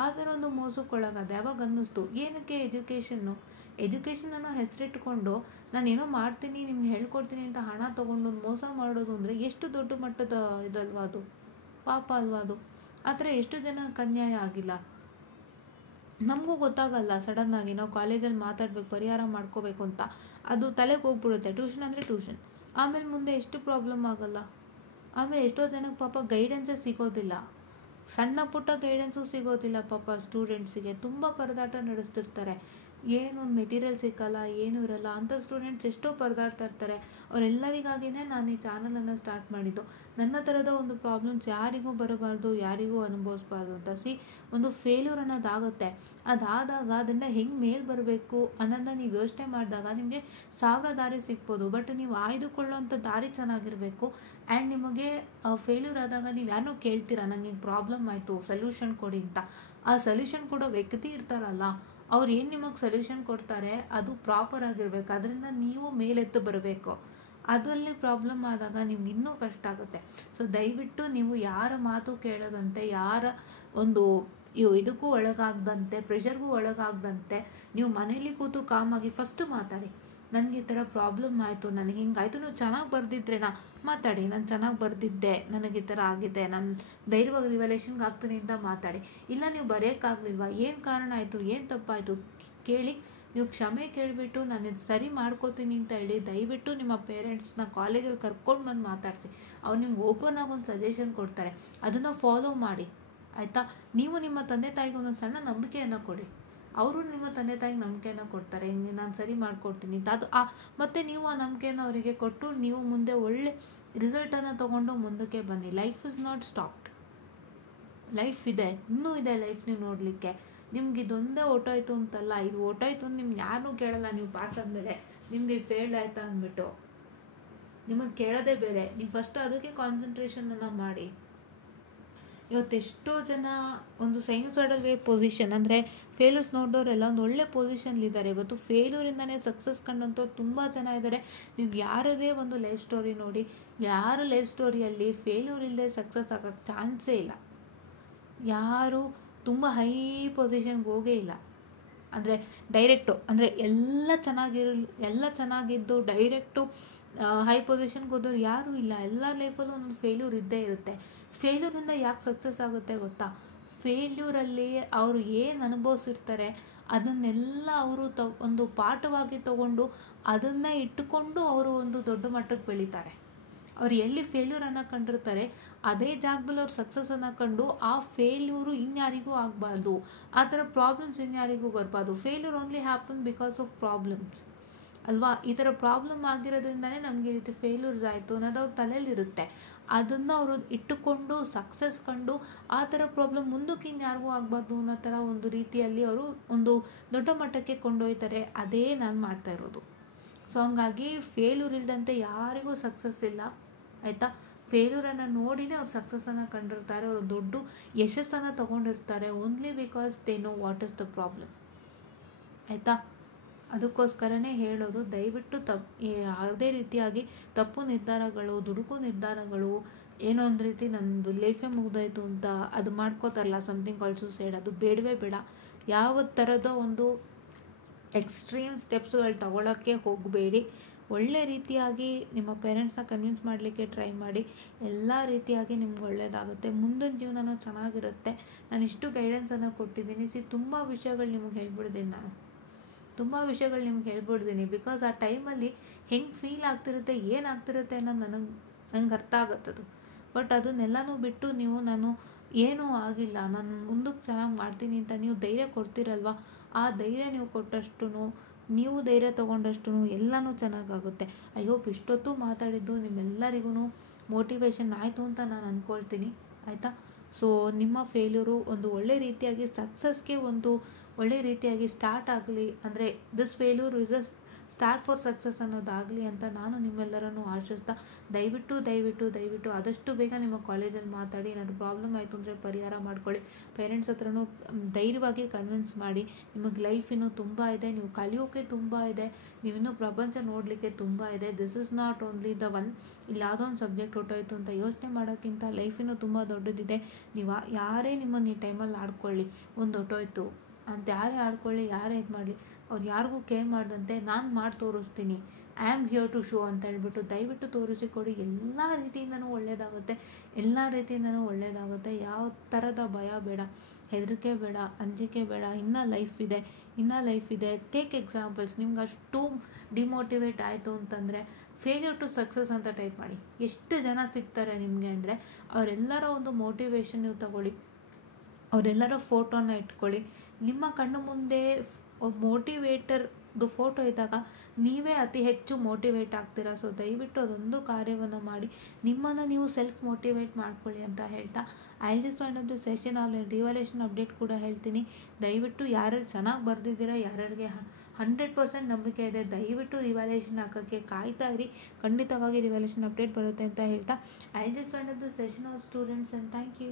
ಆ ಥರ ಒಂದು ಮೋಸಕ್ಕೊಳಗಾದೆ. ಅವಾಗ ಅನ್ನಿಸ್ತು, ಏನಕ್ಕೆ ಎಜುಕೇಷನ್ ಅನ್ನೋ ಹೆಸರಿಟ್ಕೊಂಡು ನಾನೇನೋ ಮಾಡ್ತೀನಿ, ನಿಮ್ಗೆ ಹೇಳ್ಕೊಡ್ತೀನಿ ಅಂತ ಹಣ ತೊಗೊಂಡು ಮೋಸ ಮಾಡೋದು ಅಂದರೆ ಎಷ್ಟು ದೊಡ್ಡ ಮಟ್ಟದ ಇದಲ್ವಾ ಅದು, ಪಾಪ ಅಲ್ವಾ ಅದು? ಆ ಥರ ಎಷ್ಟು ಜನ ಅನ್ಯಾಯ ಆಗಿಲ್ಲ. ನಮಗೂ ಗೊತ್ತಾಗಲ್ಲ. ಸಡನ್ನಾಗಿ ನಾವು ಕಾಲೇಜಲ್ಲಿ ಮಾತಾಡಬೇಕು, ಪರಿಹಾರ ಮಾಡ್ಕೋಬೇಕು ಅಂತ ಅದು ತಲೆಗೆ ಹೋಗ್ಬಿಡುತ್ತೆ. ಟ್ಯೂಷನ್ ಅಂದರೆ ಟ್ಯೂಷನ್, ಆಮೇಲೆ ಮುಂದೆ ಎಷ್ಟು ಪ್ರಾಬ್ಲಮ್ ಆಗಲ್ಲ. ಆಮೇಲೆ ಎಷ್ಟೋ ಜನಕ್ಕೆ ಪಾಪ ಗೈಡೆನ್ಸೇ ಸಿಗೋದಿಲ್ಲ, ಸಣ್ಣ ಪುಟ್ಟ ಗೈಡೆನ್ಸು ಸಿಗೋದಿಲ್ಲ ಪಾಪ ಸ್ಟೂಡೆಂಟ್ಸಿಗೆ. ತುಂಬ ಪರದಾಟ ನಡೆಸ್ತಿರ್ತಾರೆ. ಏನೊಂದು ಮೆಟೀರಿಯಲ್ ಸಿಕ್ಕಲ್ಲ, ಏನೂ ಇರಲ್ಲ ಅಂಥ ಸ್ಟೂಡೆಂಟ್ಸ್ ಎಷ್ಟೋ ಪರದಾಡ್ತಾ ಇರ್ತಾರೆ. ಅವರೆಲ್ಲರಿಗಾಗಿಯೇ ನಾನು ಈ ಚಾನಲನ್ನು ಸ್ಟಾರ್ಟ್ ಮಾಡಿದ್ದು. ನನ್ನ ಥರದ ಒಂದು ಪ್ರಾಬ್ಲಮ್ಸ್ ಯಾರಿಗೂ ಬರಬಾರ್ದು, ಯಾರಿಗೂ ಅನುಭವಿಸ್ಬಾರ್ದು ಅಂತ. ಒಂದು ಫೇಲ್ಯೂರ್ ಅನ್ನೋದಾಗುತ್ತೆ, ಅದಾದಾಗ ಅದನ್ನು ಹೆಂಗೆ ಮೇಲೆ ಬರಬೇಕು ಅನ್ನೋದನ್ನ ನೀವು ಯೋಚನೆ ಮಾಡಿದಾಗ ನಿಮಗೆ 1000 ದಾರಿ ಸಿಗ್ಬೋದು. ಬಟ್ ನೀವು ಆಯ್ದುಕೊಳ್ಳೋಂಥ ದಾರಿ ಚೆನ್ನಾಗಿರಬೇಕು. ಆ್ಯಂಡ್ ನಿಮಗೆ ಫೇಲ್ಯೂರ್ ಆದಾಗ ನೀವು ಯಾರನ್ನೂ ಕೇಳ್ತೀರಾ, ನನಗೆ ಪ್ರಾಬ್ಲಮ್ ಆಯಿತು ಸೊಲ್ಯೂಷನ್ ಕೊಡಿ ಅಂತ. ಆ ಸೊಲ್ಯೂಷನ್ ಕೊಡೋ ವ್ಯಕ್ತಿ ಇರ್ತಾರಲ್ಲ, ಅವ್ರು ಏನು ನಿಮಗೆ ಸೊಲ್ಯೂಷನ್ ಕೊಡ್ತಾರೆ ಅದು ಪ್ರಾಪರ್ ಆಗಿರ್ಬೇಕು. ಅದರಿಂದ ನೀವು ಮೇಲೆತ್ತು ಬರಬೇಕು. ಅದರಲ್ಲಿ ಪ್ರಾಬ್ಲಮ್ ಆದಾಗ ನಿಮ್ಗೆ ಇನ್ನೂ ಕಷ್ಟ ಆಗುತ್ತೆ. ಸೊ ದಯವಿಟ್ಟು ನೀವು ಯಾರ ಮಾತು ಕೇಳದಂತೆ, ಯಾರ ಒಂದು ಇದಕ್ಕೂ ಒಳಗಾಗದಂತೆ, ಪ್ರೆಷರ್ಗೂ ಒಳಗಾಗದಂತೆ ನೀವು ಮನೇಲಿ ಕೂತು ಕಾಮಾಗಿ ಫಸ್ಟು ಮಾತಾಡಿ. ನನಗೆ ಈ ಥರ ಪ್ರಾಬ್ಲಮ್ ಆಯಿತು, ನನಗೆ ಹಿಂಗಾಯಿತು. ನೀವು ಚೆನ್ನಾಗಿ ಬರೆದಿದ್ರೇನಾ ಮಾತಾಡಿ, ನಾನು ಚೆನ್ನಾಗಿ ಬರೆದಿದ್ದೆ, ನನಗೆ ಈ ಥರ ಆಗಿದೆ, ನಾನು ಧೈರ್ಯವಾಗಿ ರಿವಲ್ಯೂಷನ್ಗೆ ಆಗ್ತೀನಿ ಅಂತ ಮಾತಾಡಿ. ಇಲ್ಲ ನೀವು ಬರೆಯೋಕ್ಕಾಗಲಿಲ್ವಾ, ಏನು ಕಾರಣ ಆಯಿತು, ಏನು ತಪ್ಪಾಯಿತು ಕೇಳಿ. ನೀವು ಕ್ಷಮೆ ಕೇಳಿಬಿಟ್ಟು ನಾನು ಇದು ಸರಿ ಮಾಡ್ಕೋತೀನಿ ಅಂತ ಹೇಳಿ ದಯವಿಟ್ಟು ನಿಮ್ಮ ಪೇರೆಂಟ್ಸ್ನ ಕಾಲೇಜಲ್ಲಿ ಕರ್ಕೊಂಡು ಬಂದು ಮಾತಾಡಿಸಿ. ಅವ್ರು ನಿಮ್ಗೆ ಓಪನ್ ಆಗಿ ಒಂದು ಸಜೆಷನ್ ಕೊಡ್ತಾರೆ, ಅದನ್ನು ಫಾಲೋ ಮಾಡಿ ಆಯಿತಾ. ನೀವು ನಿಮ್ಮ ತಂದೆ ತಾಯಿಗೆ ಒಂದೊಂದು ಸಣ್ಣ ನಂಬಿಕೆಯನ್ನು ಕೊಡಿ, ಅವರು ನಿಮ್ಮ ತಂದೆ ತಾಯಿಗೆ ನಂಬಿಕೆಯನ್ನು ಕೊಡ್ತಾರೆ, ಹಿಂಗೆ ನಾನು ಸರಿ ಮಾಡ್ಕೊಡ್ತೀನಿ ಅಂತ. ಅದು ಮತ್ತು ನೀವು ಆ ನಂಬಿಕೆಯನ್ನು ಅವರಿಗೆ ಕೊಟ್ಟು ನೀವು ಮುಂದೆ ಒಳ್ಳೆ ರಿಸಲ್ಟನ್ನು ತೊಗೊಂಡು ಮುಂದಕ್ಕೆ ಬನ್ನಿ. Life is not stopped, life ಇದೆ, ಇನ್ನೂ ಇದೆ ಲೈಫ್ ನೀವು ನೋಡಲಿಕ್ಕೆ. ನಿಮ್ಗೆ ಇದೊಂದೇ ಓಟೋಯ್ತು ಅಂತಲ್ಲ, ಇದು ಓಟೋಯ್ತು ಅಂತ ನಿಮ್ಗೆ ಯಾರೂ ಕೇಳಲ್ಲ. ನೀವು ಪಾಸ್ ಆದಮೇಲೆ ನಿಮ್ಗೆ ಇದು ಫೇಲ್ಡ್ ಆಯ್ತಾ ಅಂದ್ಬಿಟ್ಟು ನಿಮಗೆ ಕೇಳೋದೇ ಬೇರೆ. ನೀವು ಫಸ್ಟ್ ಅದಕ್ಕೆ ಕಾನ್ಸಂಟ್ರೇಷನನ್ನು ಮಾಡಿ. ಇವತ್ತೆಷ್ಟೋ ಜನ ಒಂದು ಸೈನ್ಸೈಡಲ್ ವೇ ಪೊಸಿಷನ್ ಅಂದರೆ ಫೇಲ್ಯೂರ್ಸ್ ನೋಡಿದವರೆಲ್ಲ ಒಂದು ಒಳ್ಳೆ ಪೊಸಿಷನ್ಲಿದ್ದಾರೆ. ಇವತ್ತು ಫೇಲ್ಯೂರಿಂದನೇ ಸಕ್ಸಸ್ ಕಂಡಂಥವ್ರು ತುಂಬ ಜನ ಇದ್ದಾರೆ. ನೀವು ಯಾರದೇ ಒಂದು ಲೈಫ್ ಸ್ಟೋರಿ ನೋಡಿ, ಯಾರ ಲೈಫ್ ಸ್ಟೋರಿಯಲ್ಲಿ ಫೇಲ್ಯೂರ್ ಇಲ್ಲದೆ ಸಕ್ಸಸ್ ಆಗೋಕ್ಕೆ ಚಾನ್ಸೇ ಇಲ್ಲ. ಯಾರು ತುಂಬ ಹೈ ಪೊಸಿಷನ್ಗೆ ಹೋಗೇ ಇಲ್ಲ. ಅಂದರೆ ಡೈರೆಕ್ಟು ಅಂದರೆ ಎಲ್ಲ ಚೆನ್ನಾಗಿದ್ದು ಡೈರೆಕ್ಟು ಹೈ ಪೊಸಿಷನ್ಗೆ ಹೋದವ್ರು ಯಾರೂ ಇಲ್ಲ. ಎಲ್ಲ ಲೈಫಲ್ಲೂ ಒಂದೊಂದು ಫೇಲ್ಯೂರ್ ಇದ್ದೇ ಇರುತ್ತೆ. ಫೇಲ್ಯೂರಿಂದ ಯಾಕೆ ಸಕ್ಸಸ್ ಆಗುತ್ತೆ ಗೊತ್ತಾ? ಫೇಲ್ಯೂರಲ್ಲಿ ಅವರು ಏನು ಅನುಭವಿಸಿರ್ತಾರೆ ಅದನ್ನೆಲ್ಲ ಅವರು ಒಂದು ಪಾಠವಾಗಿ ತಗೊಂಡು ಅದನ್ನೇ ಇಟ್ಟುಕೊಂಡು ಅವರು ಒಂದು ದೊಡ್ಡ ಮಟ್ಟಕ್ಕೆ ಬೆಳೀತಾರೆ. ಅವ್ರು ಎಲ್ಲಿ ಫೇಲ್ಯೂರನ್ನು ಕಂಡಿರ್ತಾರೆ ಅದೇ ಜಾಗದಲ್ಲಿ ಅವ್ರು ಸಕ್ಸಸ್ಸನ್ನು ಕಂಡು ಆ ಫೇಲ್ಯೂರು ಇನ್ಯಾರಿಗೂ ಆಗಬಾರ್ದು, ಆ ಥರ ಪ್ರಾಬ್ಲಮ್ಸ್ ಇನ್ಯಾರಿಗೂ ಬರಬಾರ್ದು. Failure only happen because of problems ಅಲ್ವಾ? ಈ ಥರ ಪ್ರಾಬ್ಲಮ್ ಆಗಿರೋದ್ರಿಂದನೇ ನಮಗೆ ಈ ರೀತಿ ಫೇಲ್ಯೂರ್ಸ್ ಆಯಿತು ಅನ್ನೋದು ಅವ್ರ ತಲೆಯಲ್ಲಿರುತ್ತೆ. ಅದನ್ನು ಅವರು ಇಟ್ಟುಕೊಂಡು ಸಕ್ಸಸ್ ಕಂಡು ಆ ಥರ ಪ್ರಾಬ್ಲಮ್ ಮುಂದಕ್ಕೆ ಇನ್ಯಾರಿಗೂ ಆಗಬಾರ್ದು ಅನ್ನೋ ಥರ ಒಂದು ರೀತಿಯಲ್ಲಿ ಅವರು ಒಂದು ದೊಡ್ಡ ಮಟ್ಟಕ್ಕೆ ಕೊಂಡೊಯ್ತಾರೆ. ಅದೇ ನಾನು ಮಾಡ್ತಾ ಇರೋದು. ಸೊ ಹಂಗಾಗಿ ಫೇಲ್ಯೂರ್ ಇಲ್ಲದಂತೆ ಯಾರಿಗೂ ಸಕ್ಸಸ್ ಇಲ್ಲ ಆಯಿತಾ. ಫೇಲ್ಯೂರನ್ನು ನೋಡಿನೇ ಅವ್ರು ಸಕ್ಸಸ್ಸನ್ನು ಕಂಡಿರ್ತಾರೆ, ಅವರು ದೊಡ್ಡ ಯಶಸ್ಸನ್ನು ತೊಗೊಂಡಿರ್ತಾರೆ. Only because they know what is the problem ಆಯಿತಾ. ಅದಕ್ಕೋಸ್ಕರನೇ ಹೇಳೋದು, ದಯವಿಟ್ಟು ಯಾವುದೇ ರೀತಿಯಾಗಿ ತಪ್ಪು ನಿರ್ಧಾರಗಳು, ದುಡುಕು ನಿರ್ಧಾರಗಳು, ಏನೋ ಒಂದು ರೀತಿ ನನ್ನದು ಲೈಫೇ ಮುಗ್ದೋಯ್ತು ಅಂತ ಅದು ಮಾಡ್ಕೋತಾರಲ್ಲ, ಸಮಥಿಂಗ್ ಕಾಲ್ಡ್ ಸೂಸೈಡ್, ಅದು ಬೇಡವೇ ಬೇಡ. ಯಾವ ಥರದ ಒಂದು ಎಕ್ಸ್ಟ್ರೀಮ್ ಸ್ಟೆಪ್ಸ್ಗಳು ತಗೊಳ್ಳೋಕ್ಕೆ ಹೋಗಬೇಡಿ. ಒಳ್ಳೆ ರೀತಿಯಾಗಿ ನಿಮ್ಮ ಪೇರೆಂಟ್ಸ್ನ ಕನ್ವಿನ್ಸ್ ಮಾಡಲಿಕ್ಕೆ ಟ್ರೈ ಮಾಡಿ. ಎಲ್ಲ ರೀತಿಯಾಗಿ ನಿಮ್ಗೆ ಒಳ್ಳೆಯದಾಗುತ್ತೆ, ಮುಂದಿನ ಜೀವನನೂ ಚೆನ್ನಾಗಿರುತ್ತೆ. ನಾನು ಇಷ್ಟು ಗೈಡೆನ್ಸನ್ನು ಕೊಟ್ಟಿದ್ದೀನಿ. ತುಂಬ ವಿಷಯಗಳು ನಿಮ್ಗೆ ಹೇಳ್ಬಿಡ್ತೀನಿ. ಬಿಕಾಸ್ ಆ ಟೈಮಲ್ಲಿ ಹೆಂಗೆ ಫೀಲ್ ಆಗ್ತಿರುತ್ತೆ, ಏನಾಗ್ತಿರುತ್ತೆ ಅನ್ನೋದು ನಂಗೆ ಅರ್ಥ ಆಗುತ್ತದು. ಬಟ್ ಅದನ್ನೆಲ್ಲನೂ ಬಿಟ್ಟು ನಾನು ಏನೂ ಆಗಿಲ್ಲ, ನಾನು ಮುಂದಕ್ಕೆ ಚೆನ್ನಾಗಿ ಮಾಡ್ತೀನಿ ಅಂತ ನೀವು ಧೈರ್ಯ ಕೊಡ್ತೀರಲ್ವ, ಆ ಧೈರ್ಯ ನೀವು ಕೊಟ್ಟಷ್ಟು, ನೀವು ಧೈರ್ಯ ತೊಗೊಂಡಷ್ಟು ಎಲ್ಲನೂ ಚೆನ್ನಾಗಾಗುತ್ತೆ. ಐ ಹೋಪ್ ಇಷ್ಟೊತ್ತು ಮಾತಾಡಿದ್ದು ನಿಮ್ಮೆಲ್ಲರಿಗೂ ಮೋಟಿವೇಶನ್ ಆಯಿತು ಅಂತ ನಾನು ಅಂದ್ಕೊಳ್ತೀನಿ ಆಯಿತಾ. ಸೊ ನಿಮ್ಮ ಫೇಲ್ಯೂರು ಒಂದು ಒಳ್ಳೆ ರೀತಿಯಾಗಿ ಸಕ್ಸಸ್ಗೆ ಒಂದು ಒಳ್ಳೆ ರೀತಿಯಾಗಿ ಸ್ಟಾರ್ಟ್ ಆಗಲಿ, ಅಂದರೆ this failure is a start for success ಅನ್ನೋದಾಗಲಿ ಅಂತ ನಾನು ನಿಮ್ಮೆಲ್ಲರನ್ನು ಆಶಿಸ್ತಾ, ದಯವಿಟ್ಟು ಆದಷ್ಟು ಬೇಗ ನಿಮ್ಮ ಕಾಲೇಜಲ್ಲಿ ಮಾತಾಡಿ. ಏನಾದರೂ ಪ್ರಾಬ್ಲಮ್ ಆಯಿತು ಅಂದರೆ ಪರಿಹಾರ ಮಾಡ್ಕೊಳ್ಳಿ. ಪೇರೆಂಟ್ಸ್ ಹತ್ರನೂ ಧೈರ್ಯವಾಗಿ ಕನ್ವಿನ್ಸ್ ಮಾಡಿ. ನಿಮಗೆ ಲೈಫ್ ಇನ್ನೂ ತುಂಬ ಇದೆ, ನೀವು ಕಲಿಯೋಕ್ಕೆ ತುಂಬ ಇದೆ, ನೀವಿನ್ನೂ ಪ್ರಪಂಚ ನೋಡಲಿಕ್ಕೆ ತುಂಬ ಇದೆ. This is not only the one. ಇಲ್ಲಿ ಯಾವುದೋ ಒಂದು ಸಬ್ಜೆಕ್ಟ್ ಹೊಟ್ಟೋಯ್ತು ಅಂತ ಯೋಚನೆ ಮಾಡೋಕ್ಕಿಂತ ಲೈಫ್ ಇನ್ನೂ ತುಂಬ ದೊಡ್ಡದಿದೆ. ನೀವು ಯಾರೇ ನಿಮ್ಮನ್ನು ಈ ಟೈಮಲ್ಲಿ ಆಡ್ಕೊಳ್ಳಿ, ಒಂದು ಹೊಟ್ಟೋಯ್ತು ಅಂತ ಯಾರೇ ಆಡ್ಕೊಳ್ಳಿ, ಯಾರೇ ಇದು ಮಾಡಲಿ, ಅವ್ರು ಯಾರಿಗೂ ಕೇರ್ ಮಾಡ್ದಂತೆ ನಾನು ಮಾಡಿ ತೋರಿಸ್ತೀನಿ, I am here to show ಅಂತ ಹೇಳ್ಬಿಟ್ಟು ದಯವಿಟ್ಟು ತೋರಿಸಿಕೊಡಿ. ಎಲ್ಲ ರೀತಿಯಿಂದನೂ ಒಳ್ಳೆಯದಾಗುತ್ತೆ. ಯಾವ ಥರದ ಭಯ ಬೇಡ, ಹೆದರಿಕೆ ಬೇಡ, ಅಂಜಿಕೆ ಬೇಡ. ಇನ್ನೂ ಲೈಫ್ ಇದೆ. Take examples. ನಿಮ್ಗೆ ಅಷ್ಟು ಡಿಮೋಟಿವೇಟ್ ಆಯಿತು ಅಂತಂದರೆ ಫೇಲ್ಯೂರ್ ಟು ಸಕ್ಸಸ್ ಅಂತ ಟೈಪ್ ಮಾಡಿ. ಎಷ್ಟು ಜನ ಸಿಗ್ತಾರೆ ನಿಮಗೆ ಅಂದರೆ ಅವರೆಲ್ಲರ ಒಂದು ಮೋಟಿವೇಶನ್ ನೀವು ತಗೊಳ್ಳಿ, ಅವರೆಲ್ಲರ ಫೋಟೋನ ಇಟ್ಕೊಳ್ಳಿ. ನಿಮ್ಮ ಕಣ್ಣು ಮುಂದೆ ಮೋಟಿವೇಟರ್ದು ಫೋಟೋ ಇದ್ದಾಗ ನೀವೇ ಅತಿ ಹೆಚ್ಚು ಮೋಟಿವೇಟ್ ಆಗ್ತೀರಾ. ಸೊ ದಯವಿಟ್ಟು ಅದೊಂದು ಕಾರ್ಯವನ್ನು ಮಾಡಿ ನಿಮ್ಮನ್ನು ನೀವು ಸೆಲ್ಫ್ ಮೋಟಿವೇಟ್ ಮಾಡ್ಕೊಳ್ಳಿ ಅಂತ ಹೇಳ್ತಾ, I just want to session all revolution update ಕೂಡ ಹೇಳ್ತೀನಿ. ದಯವಿಟ್ಟು ಯಾರ್ಯಾರು ಚೆನ್ನಾಗಿ ಬರೆದಿದ್ದೀರಾ, ಯಾರ್ಯಾರಿಗೆ 100% ನಂಬಿಕೆ ಇದೆ, ದಯವಿಟ್ಟು ರಿವ್ಯಾಲ್ಯೂಯೇಷನ್ ಹಾಕೋಕ್ಕೆ ಕಾಯ್ತಾ ಇರಿ. ಖಂಡಿತವಾಗಿ ರಿವ್ಯಾಲ್ಯೂಯೇಷನ್ ಅಪ್ಡೇಟ್ ಬರುತ್ತೆ ಅಂತ ಹೇಳ್ತಾ, I just want to session all students and thank you.